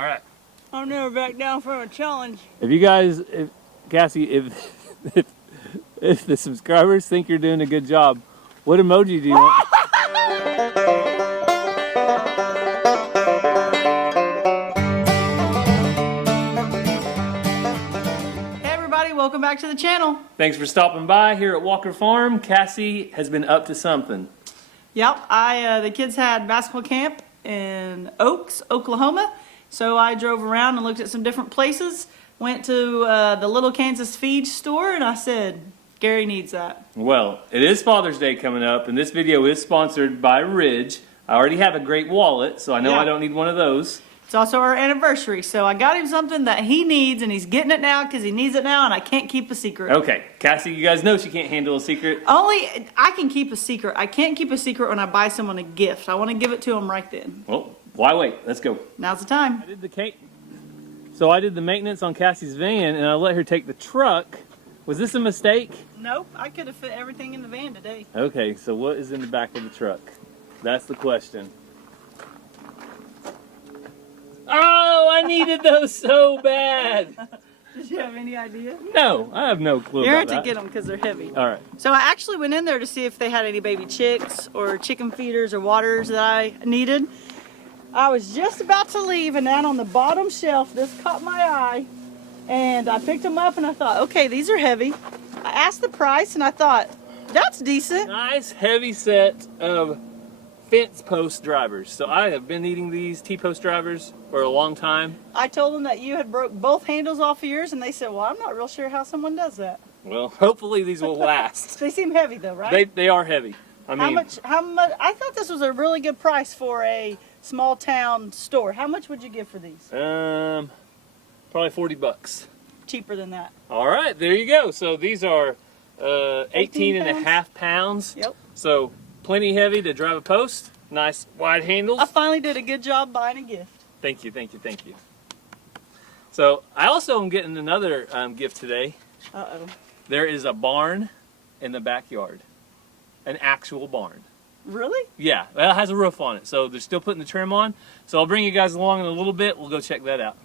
All right. I'll never back down from a challenge. If you guys, Cassie, if the subscribers think you're doing a good job, what emoji do you want? Hey everybody, welcome back to the channel. Thanks for stopping by here at Walker Farm. Cassie has been up to something. Yep, the kids had basketball camp in Oaks, Oklahoma. So I drove around and looked at some different places. Went to the Little Kansas Feed store and I said, Gary needs that. Well, it is Father's Day coming up and this video is sponsored by Ridge. I already have a great wallet, so I know I don't need one of those. It's also our anniversary, so I got him something that he needs and he's getting it now because he needs it now and I can't keep a secret. Okay, Cassie, you guys know she can't handle a secret. Only I can keep a secret. I can't keep a secret when I buy someone a gift. I want to give it to them right then. Well, why wait? Let's go. Now's the time. I did the maintenance on Cassie's van and I let her take the truck. Was this a mistake? Nope, I could have fit everything in the van today. Okay, so what is in the back of the truck? That's the question. Oh, I needed those so bad. Did you have any idea? No, I have no clue You're about going that. to get them because they're heavy. All right. So I actually went in there to see if they had any baby chicks or chicken feeders or waters that I needed. I was just about to leave and down on the bottom shelf, this caught my eye. And I picked them up and I thought, okay, these are heavy. I asked the price and I thought, that's decent. Nice heavy set of fence post drivers. So I have been needing these T-post drivers for a long time. I told them that you had broke both handles off of yours and they said, well, I'm not real sure how someone does that. Well, hopefully these will last. They seem heavy though, right? They are heavy. I mean, how much? I thought this was a really good price for a small town store. How much would you give for these? probably 40 bucks. Cheaper than that. All right, there you go. So these are 18 and a half pounds. Yep. So plenty heavy to drive a post. Nice wide handles. I finally did a good job buying a gift. Thank you, thank you, thank you. So I also am getting another gift today. Uh-oh. There is a barn in the backyard. An actual barn. Really? Yeah, well, it has a roof on it, so they're still putting the trim on. So I'll bring you guys along in a little bit. We'll go check that out.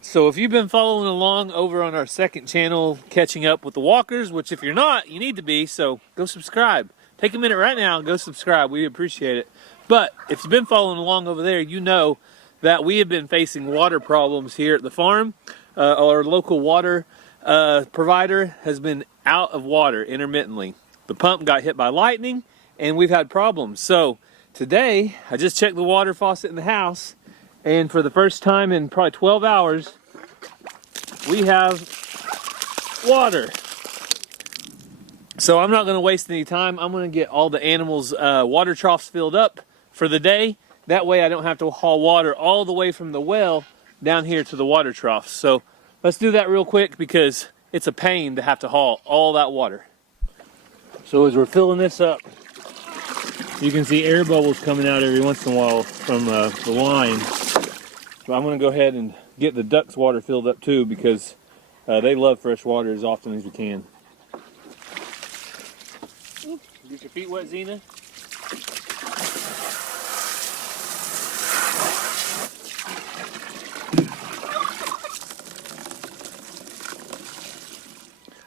So if you've been following along over on our second channel, catching up with the walkers, which if you're not, you need to be, so go subscribe. Take a minute right now and go subscribe. We appreciate it. But if you've been following along over there, you know that we have been facing water problems here at the farm. Our local water provider has been out of water intermittently. The pump got hit by lightning and we've had problems. So today I just checked the water faucet in the house and for the first time in probably 12 hours we have water. So I'm not going to waste any time. I'm going to get all the animals' water troughs filled up for the day. That way I don't have to haul water all the way from the well down here to the water troughs. So let's do that real quick because it's a pain to have to haul all that water. So as we're filling this up, you can see air bubbles coming out every once in a while from the line. So I'm going to go ahead and get the ducks' water filled up too because they love fresh water as often as we can. Get your feet wet, Zena?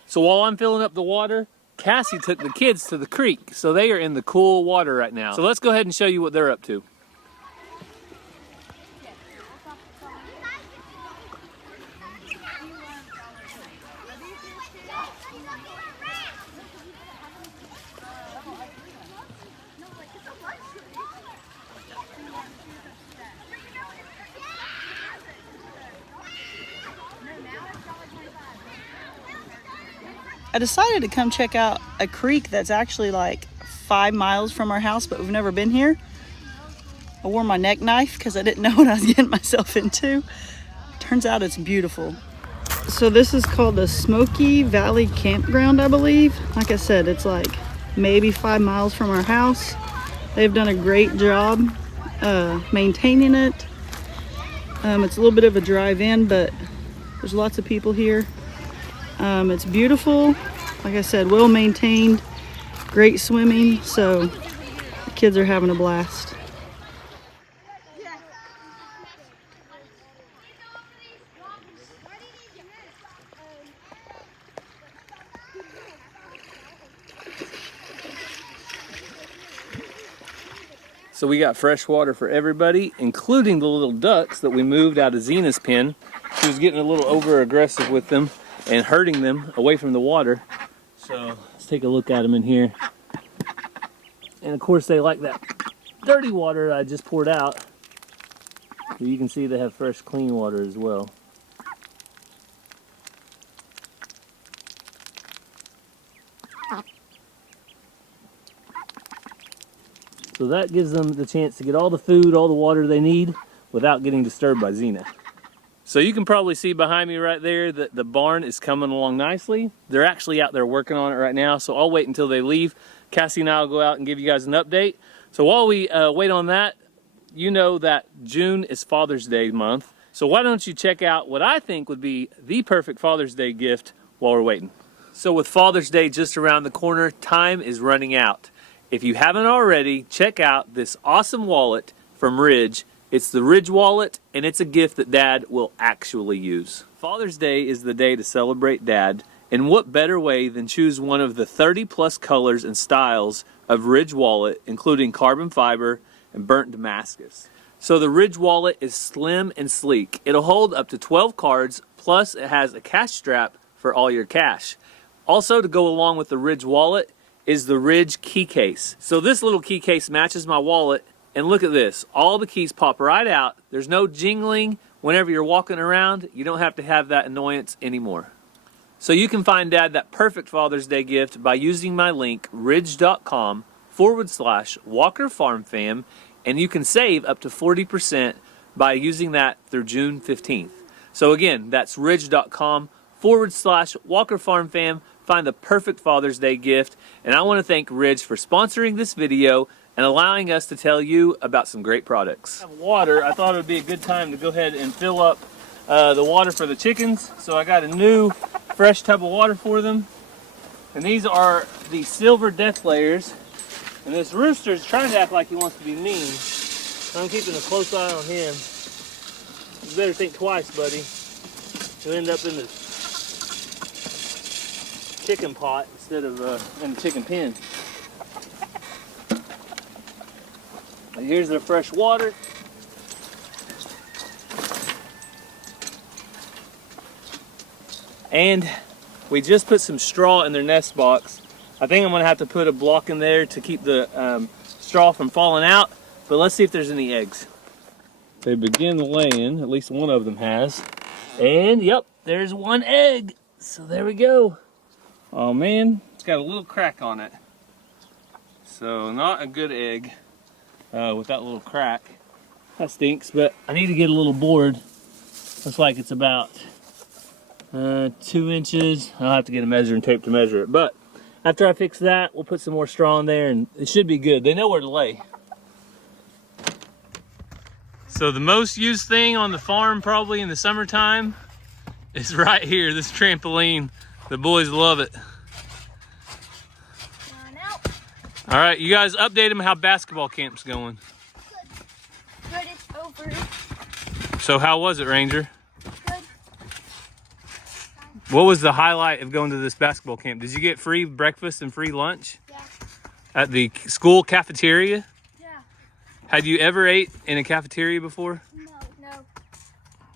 So while I'm filling up the water, Cassie took the kids to the creek, so they are in the cool water right now. So let's go ahead and show you what they're up to. I decided to come check out a creek that's actually like 5 miles from our house, but we've never been here. I wore my neck knife because I didn't know what I was getting myself into. Turns out it's beautiful. So this is called the Smoky Valley Campground, I believe. Like I said, it's like maybe 5 miles from our house. They've done a great job maintaining it. It's a little bit of a drive in, but there's lots of people here. It's beautiful, like I said, well maintained, great swimming, so the kids are having a blast. So we got fresh water for everybody, including the little ducks that we moved out of Zena's pen. She was getting a little over aggressive with them and hurting them away from the water. So let's take a look at them in here. And of course they like that dirty water I just poured out. So you can see they have fresh, clean water as well. So that gives them the chance to get all the food, all the water they need without getting disturbed by Zena. So you can probably see behind me right there that the barn is coming along nicely. They're actually out there working on it right now, so I'll wait until they leave. Cassie and I will go out and give you guys an update. So while we wait on that, you know that June is Father's Day month. So why don't you check out what I think would be the perfect Father's Day gift while we're waiting. So with Father's Day just around the corner, time is running out. If you haven't already, check out this awesome wallet from Ridge. It's the Ridge wallet, and it's a gift that Dad will actually use. Father's Day is the day to celebrate Dad, and what better way than choose one of the 30+ colors and styles of Ridge wallet, including carbon fiber and burnt Damascus. So the Ridge wallet is slim and sleek. It'll hold up to 12 cards, plus it has a cash strap for all your cash. Also, to go along with the Ridge wallet is the Ridge key case. So this little key case matches my wallet, and look at this. All the keys pop right out. There's no jingling whenever you're walking around. You don't have to have that annoyance anymore. So you can find Dad that perfect Father's Day gift by using my link ridge.com/WalkerFarmFam, and you can save up to 40% by using that through June 15th. So again, that's ridge.com/WalkerFarmFam. Find the perfect Father's Day gift. And I want to thank Ridge for sponsoring this video and allowing us to tell you about some great products. Water, I thought it would be a good time to go ahead and fill up the water for the chickens. So I got a new fresh tub of water for them. And these are the silver death layers. And this rooster's trying to act like he wants to be mean. So I'm keeping a close eye on him. You better think twice, buddy. You'll end up in the chicken pot instead of in the chicken pen. But here's their fresh water. And we just put some straw in their nest box. I think I'm gonna have to put a block in there to keep the straw from falling out, but let's see if there's any eggs. They begin laying, at least one of them has. And yep, there's one egg. So there we go. Oh man, it's got a little crack on it. So not a good egg with that little crack. That stinks, but I need to get a little board. Looks like it's about 2 inches. I'll have to get a measuring tape to measure it. But after I fix that, we'll put some more straw in there and it should be good. They know where to lay. So the most used thing on the farm probably in the summertime is right here, this trampoline. The boys love it. All right, you guys update them how basketball camp's going. Good, it's over. So how was it, Ranger? Good. What was the highlight of going to this basketball camp? Did you get free breakfast and free lunch? Yeah. At the school cafeteria? Yeah. Had you ever ate in a cafeteria before? No.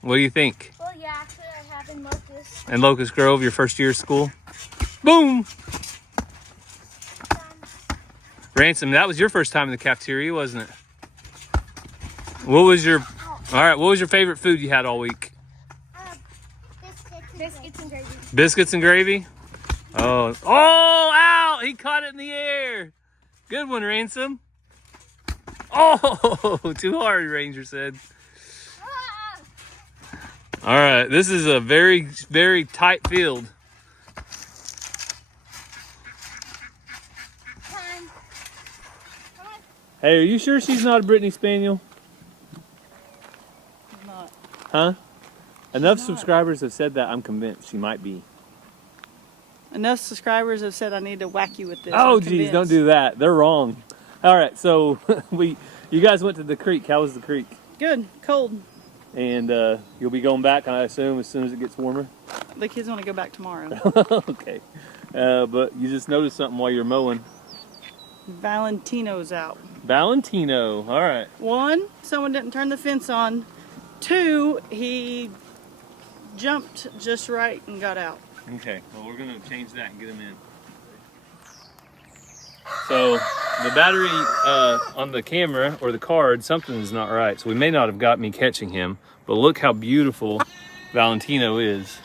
What do you think? Well, yeah, actually I have in Locust. In Locust Grove, your first year of school? Boom! Ransom, that was your first time in the cafeteria, wasn't it? What was your favorite food you had all week? Biscuits and gravy. Biscuits and gravy? Oh, ow! He caught it in the air. Good one, Ransom. Oh, too hard, Ranger said. All right, this is a very, very tight field. Time. Come on. Hey, are you sure she's not a Brittany Spaniel? Not. Huh? Enough not. subscribers have said that. I'm convinced she might be. Enough subscribers have said I need to whack you with this. Oh, I'm geez, convinced. don't do that. They're wrong. All right, so you guys went to the creek. How was the creek? Good. Cold. And you'll be going back, I assume, as soon as it gets warmer? The kids want to go back tomorrow. Okay. But you just noticed something while you're mowing. Valentino's out. Valentino. All right. 1, someone didn't turn the fence on. 2, he jumped just right and got out. Okay. Well, we're gonna change that and get him in. So the battery on the camera or the card, something is not right. So we may not have got me catching him, but look how beautiful Valentino is.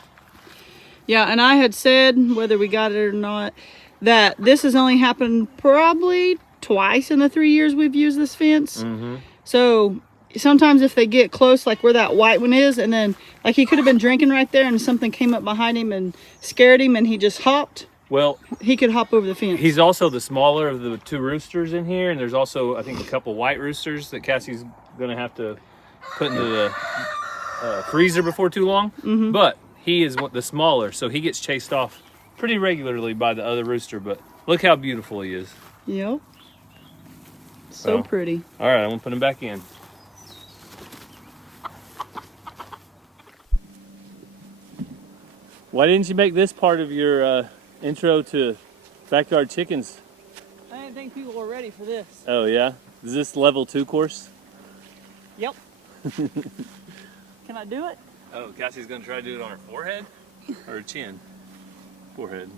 Yeah, and I had said, whether we got it or not, that this has only happened probably twice in the 3 years we've used this fence. So sometimes if they get close, like where that white one is, and then like he could have been drinking right there and something came up behind him and scared him and he just hopped, Well, he could hop over the fence. he's also the smaller of the 2 roosters in here, and there's also, I think, a couple white roosters that Cassie's gonna have to put into the freezer before too long. But he is the smaller, so he gets chased off pretty regularly by the other rooster. But look how beautiful he is. Yep. So pretty. All right, I'm gonna put him back in. Why didn't you make this part of your intro to Backyard Chickens? I didn't think people were ready for this. Oh yeah? Is this level 2 course? Yep. Can I do it? Oh, Cassie's gonna try to do it on her forehead or her chin? Forehead.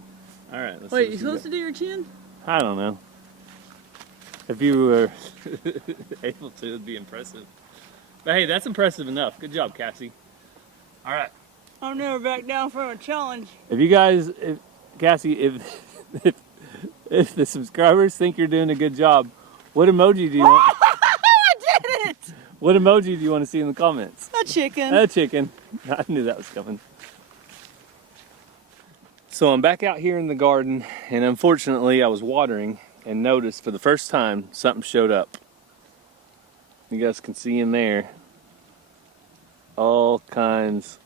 All right. Let's Wait, you supposed to do your chin? I don't know. If you were able to, it'd be impressive. But hey, that's impressive enough. Good job, Cassie. All right. I'll never back down from a challenge. If you guys, Cassie, if the subscribers think you're doing a good job, what emoji do you want? I did it! What emoji do you want to see in the comments? A chicken. A chicken. I knew that was coming. So I'm back out here in the garden, and unfortunately I was watering and noticed for the first time something showed up. You guys can see in there all kinds,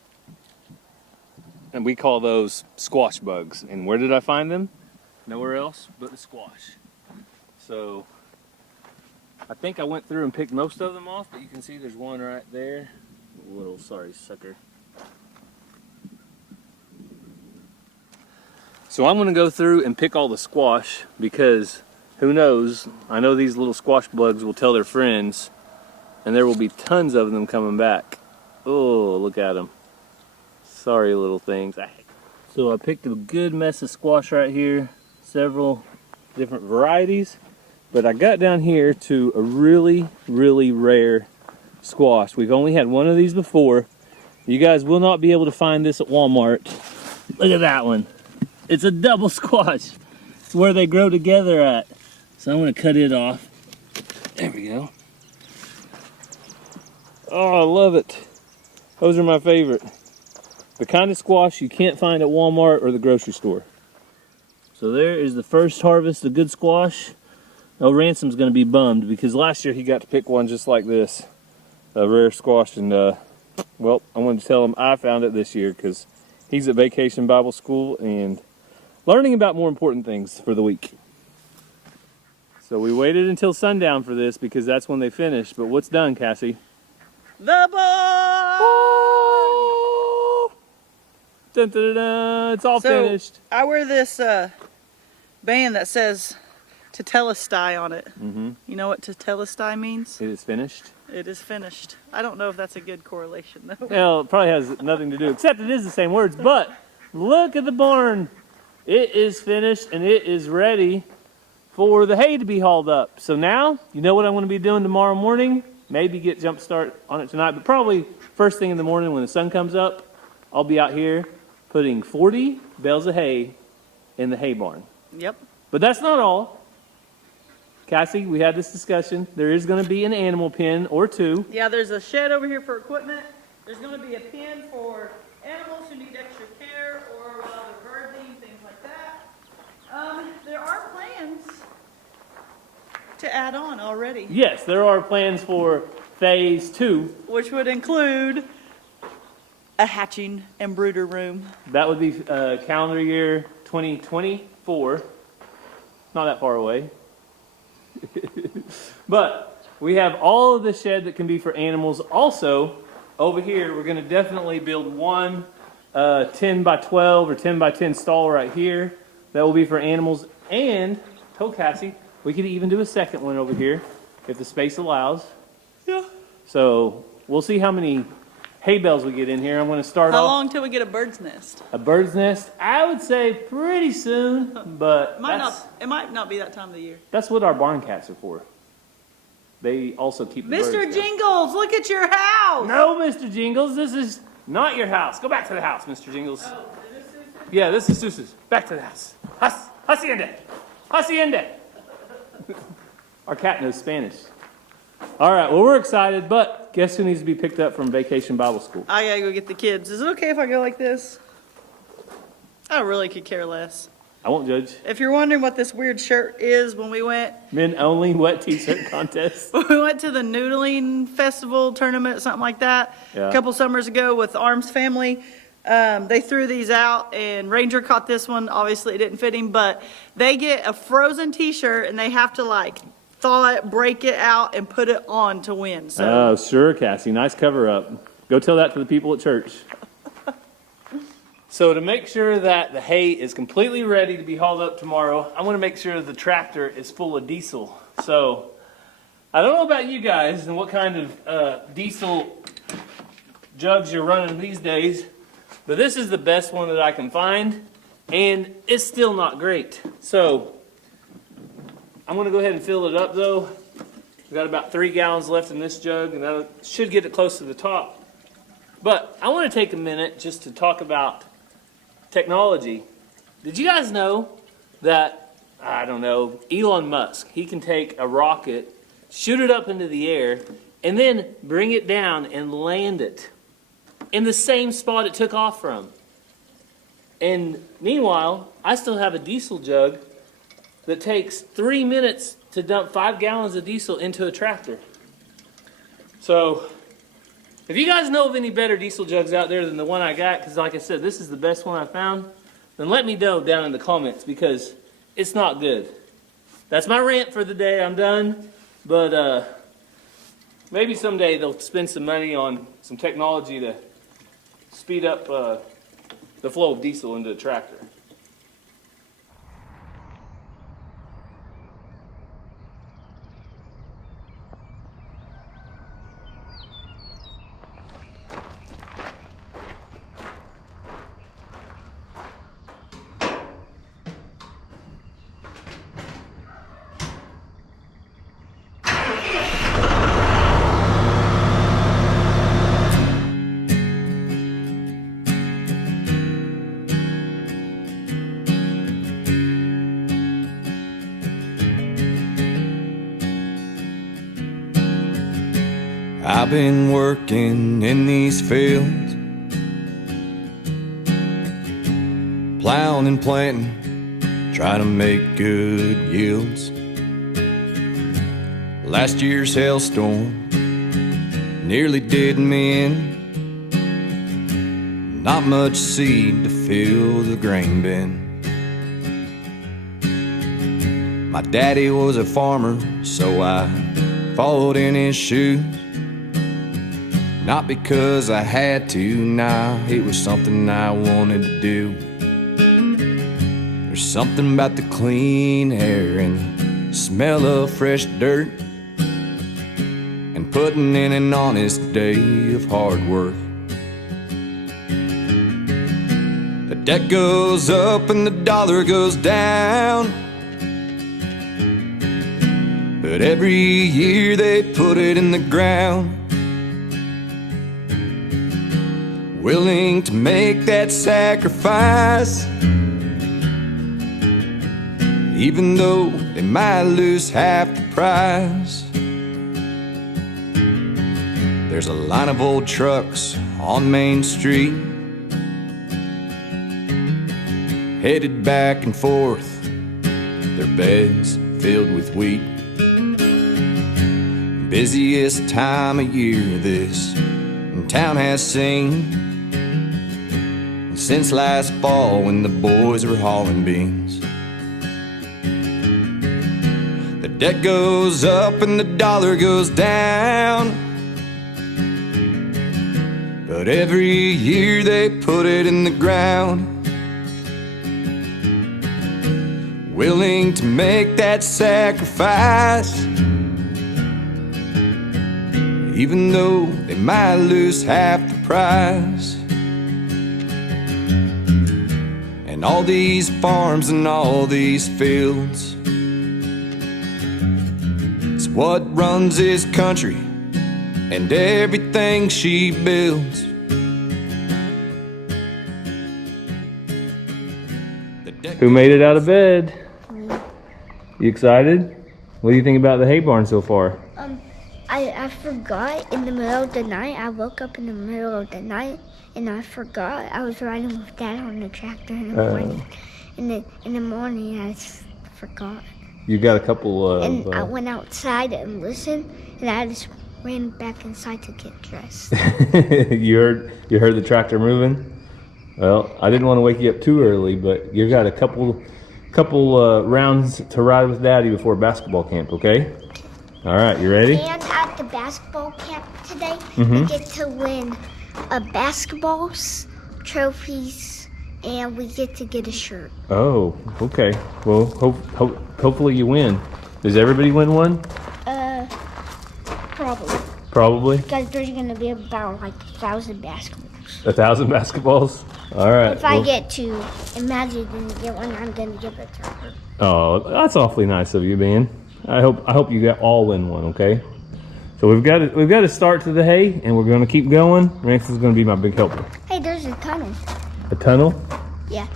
and we call those squash bugs. And where did I find them? Nowhere else but the squash. So I think I went through and picked most of them off, but you can see there's one right there. Little sorry sucker. So I'm going to go through and pick all the squash, because who knows, I know these little squash bugs will tell their friends, and there will be tons of them coming back. Oh, look at them. Sorry, little things. So I picked a good mess of squash right here, several different varieties, but I got down here to a really, really rare squash. We've only had one of these before. You guys will not be able to find this at Walmart. Look at that one. It's a double squash. It's where they grow together at. So I'm going to cut it off. There we go. Oh, I love it. Those are my favorite. The kind of squash you can't find at Walmart or the grocery store. So there is the first harvest of good squash. Oh, Ransom's going to be bummed because last year he got to pick one just like this. A rare squash. And, well, I wanted to tell him I found it this year because he's at Vacation Bible School and learning about more important things for the week. So we waited until sundown for this because that's when they finished. But what's done, Cassie? The ball! Dun, dun, dun, dun. It's all finished. I wear this band that says Tetelestai on it. You know what Tetelestai means? It is finished. It is finished. I don't know if that's a good correlation though. Well, it probably has nothing to do, except it is the same words. But look at the barn. It is finished and it is ready for the hay to be hauled up. So now, you know what I'm going to be doing tomorrow morning? Maybe get jump start on it tonight, but probably first thing in the morning when the sun comes up, I'll be out here putting 40 bales of hay in the hay barn. Yep. But that's not all. Cassie, we had this discussion. There is going to be an animal pen or two. Yeah, there's a shed over here for equipment. There's going to be a pen for animals who need extra care or while they're birthing, things like that. There are plans to add on already. Yes, there are plans for phase 2. Which would include a hatching and brooder room. That would be calendar year 2024. Not that far away. But we have all of the shed that can be for animals. Also, over here, we're going to definitely build one 10 by 12 or 10 by 10 stall right here. That will be for animals. And, told Cassie, We could even do a second one over here if the space allows. Yeah. So we'll see how many hay bales we get in here. I'm going to start How off long till we get a bird's nest? a bird's nest. I would say pretty soon, but It might not be that time of the year. that's what our barn cats are for. They also keep the Mr. birds. Jingles, look at your house. No, Mr. Jingles, this is not your house. Go back to the house, Mr. Jingles. Oh, is this Susan? Yeah, this is Susan's. Back to the house. Hacienda. Hacienda. Our cat knows Spanish. All right, well, we're excited, but guess who needs to be picked up from Vacation Bible School? I gotta go get the kids. Is it okay if I go like this? I really could care less. I won't judge. If you're wondering what this weird shirt is, when we went Men only wet t-shirt contest. we went to the noodling festival tournament, something like that, Yeah. a couple summers ago with the Arms family. They threw these out, and Ranger caught this one. Obviously, it didn't fit him, but they get a frozen T-shirt, and they have to like thaw it, break it out, and put it on to win. So Oh, sure, Cassie. Nice cover up. Go tell that to the people at church. So to make sure that the hay is completely ready to be hauled up tomorrow, I want to make sure the tractor is full of diesel. So I don't know about you guys and what kind of diesel jugs you're running these days, but this is the best one that I can find, and it's still not great. So I'm going to go ahead and fill it up though. We've got about 3 gallons left in this jug, and that should get it close to the top. But I want to take a minute just to talk about technology. Did you guys know that, I don't know, Elon Musk, he can take a rocket, shoot it up into the air, and then bring it down and land it in the same spot it took off from. And meanwhile, I still have a diesel jug that takes 3 minutes to dump 5 gallons of diesel into a tractor. So if you guys know of any better diesel jugs out there than the one I got, because like I said, this is the best one I found, then let me know down in the comments, because it's not good. That's my rant for the day. I'm done. But maybe someday they'll spend some money on some technology to speed up the flow of diesel into the tractor. I've been working in these fields, plowing and planting, trying to make good yields. Last year's hailstorm nearly did me in. Not much seed to fill the grain bin. My daddy was a farmer, so I followed in his shoes. Not because I had to, nah, it was something I wanted to do. There's something about the clean air and the smell of fresh dirt, and putting in an honest day of hard work. The debt goes up and the dollar goes down, but every year they put it in the ground. Willing to make that sacrifice, even though they might lose half the price. There's a line of old trucks on Main Street, headed back and forth, their beds filled with wheat. Busiest time of year this town has seen since last fall when the boys were hauling beans. The debt goes up and the dollar goes down, but every year they put it in the ground. willing to make that sacrifice, even though they might lose half the price. And all these farms and all these fields, it's what runs this country and everything she builds. Who made it out of bed? You excited? What do you think about the hay barn so far? I forgot in the middle of the night. I woke up in the middle of the night and I forgot. I was riding with Dad on the tractor in the morning. In the morning, I forgot. You got a couple of... And I went outside and listened, and I just ran back inside to get dressed. you heard the tractor moving? Well, I didn't want to wake you up too early, but you got a couple rounds to ride with Daddy before basketball camp, okay? All right, you ready? And at the basketball camp today, we get to win basketballs, trophies, and we get to get a shirt. Oh, okay. Well, hopefully you win. Does everybody win one? Probably. Probably? Because there's going to be about like 1,000 basketballs. 1,000 basketballs? All right. If I get to Imagine didn't get one, I'm going to give it to her. Oh, that's awfully nice of you, man. I hope you all win one, okay? So we've got to start to the hay, and we're going to keep going. Rex is going to be my big helper. Hey, there's a tunnel. A tunnel? Yeah.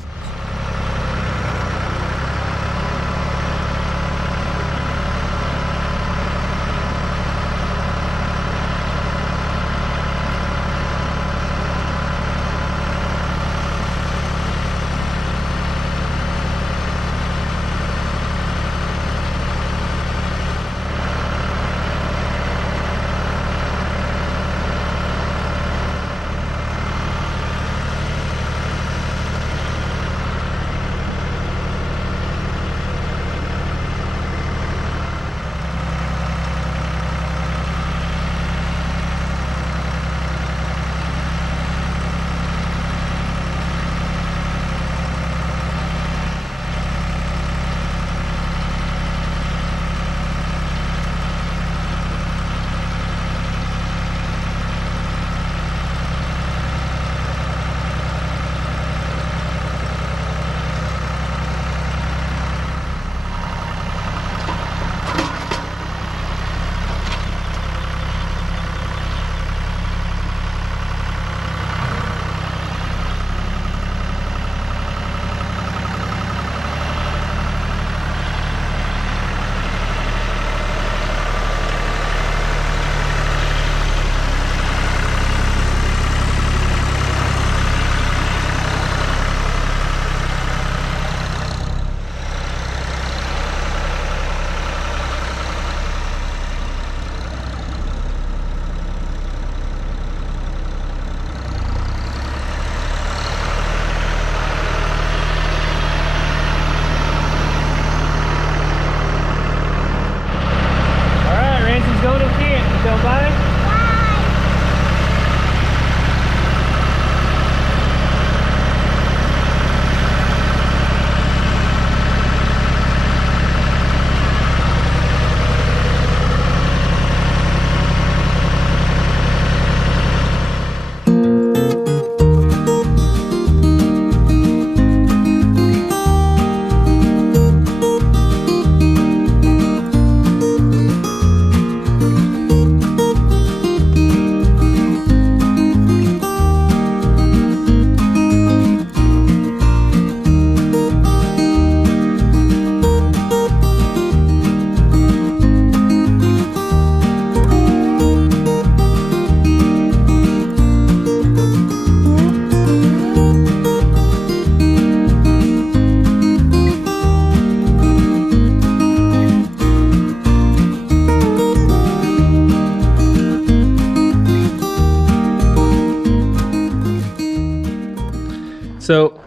So,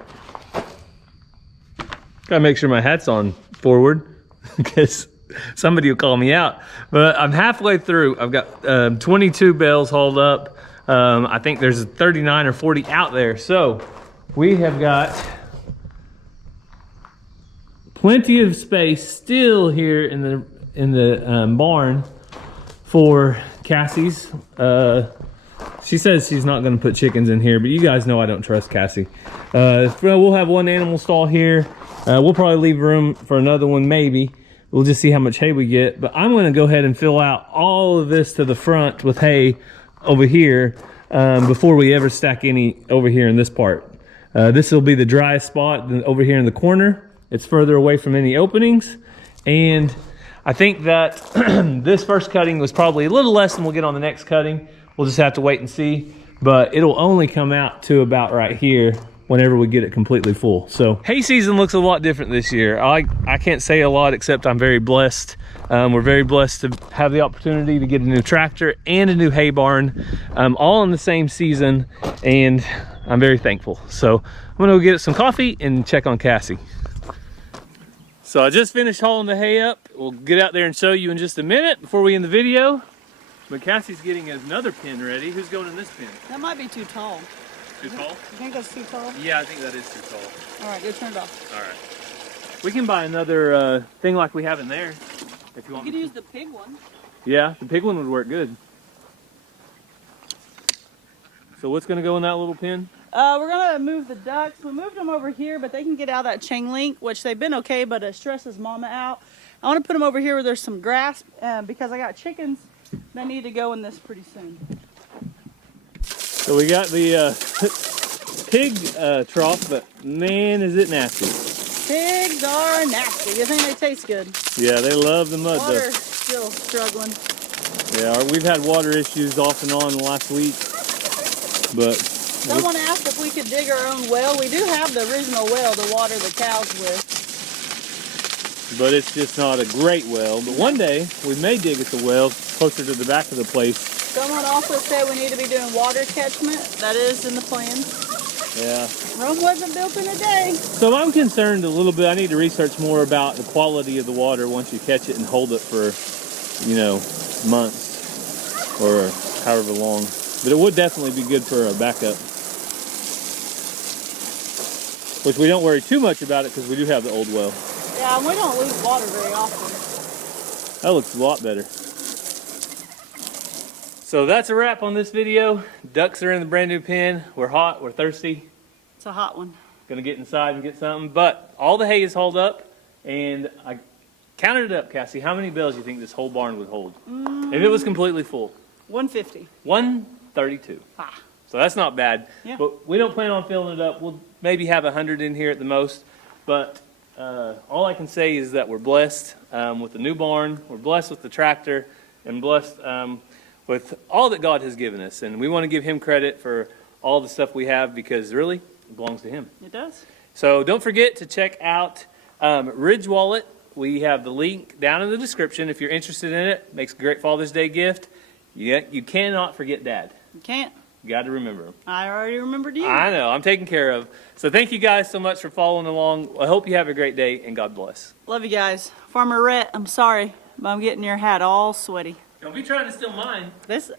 gotta make sure my hat's on forward because somebody will call me out. But I'm halfway through. I've got 22 bales hauled up. I think there's 39 or 40 out there. So we have got plenty of space still here in the barn for Cassie's. She says she's not going to put chickens in here, but you guys know I don't trust Cassie. We'll have one animal stall here. We'll probably leave room for another one, maybe. We'll just see how much hay we get. But I'm going to go ahead and fill out all of this to the front with hay over here before we ever stack any over here in this part. This will be the driest spot over here in the corner. It's further away from any openings. And I think that this first cutting was probably a little less than we'll get on the next cutting. We'll just have to wait and see. But it'll only come out to about right here whenever we get it completely full. So hay season looks a lot different this year. I can't say a lot except I'm very blessed. We're very blessed to have the opportunity to get a new tractor and a new hay barn, all in the same season, and I'm very thankful. So I'm gonna go get some coffee and check on Cassie. So I just finished hauling the hay up. We'll get out there and show you in just a minute before we end the video. But Cassie's getting another pin ready. Who's going in this pin? That might be too tall. Too tall? You think that's too tall? Yeah, I think that is too tall. All right, go turn it off. All right. We can buy another thing like we have in there if you want. You could use the pig one. Yeah, the pig one would work good. So what's going to go in that little pin? We're going to move the ducks. We moved them over here, but they can get out of that chain link, which they've been okay, but it stresses Mama out. I want to put them over here where there's some grass because I got chickens that need to go in this pretty soon. So we got the pig trough, but man, is it nasty. Pigs are nasty. You think they taste good? Yeah, they love the mud though. Water's still struggling. Yeah, we've had water issues off and on last week, but Someone asked if we could dig our own well. We do have the original well to water the cows with. But it's just not a great well. But one day we may dig at the well closer to the back of the place. Someone also said we need to be doing water catchment. That is in the plans. Yeah. Rome wasn't built in a day. So I'm concerned a little bit. I need to research more about the quality of the water once you catch it and hold it for, you know, months or however long. But it would definitely be good for a backup. Which we don't worry too much about it because we do have the old well. Yeah, and we don't lose water very often. That looks a lot better. So that's a wrap on this video. Ducks are in the brand new pen. We're hot, we're thirsty. It's a hot one. Gonna get inside and get something. But all the hay is hauled up, and I counted it up, Cassie. How many bales do you think this whole barn would hold? If it was completely full? 150. 132. Ah. So that's not bad. Yeah. But we don't plan on filling it up. We'll maybe have 100 in here at the most. But all I can say is that we're blessed with the new barn. We're blessed with the tractor, and blessed with all that God has given us. And we want to give him credit for all the stuff we have because really it belongs to him. It does. So don't forget to check out Ridge Wallet. We have the link down in the description if you're interested in it. Makes a great Father's Day gift. You cannot forget Dad. You can't. You got to remember him. I already remembered you. I know. I'm taken care of. So thank you guys so much for following along. I hope you have a great day, and God bless. Love you guys. Farmer Rhett, I'm sorry, but I'm getting your hat all sweaty. Don't be trying to steal mine. This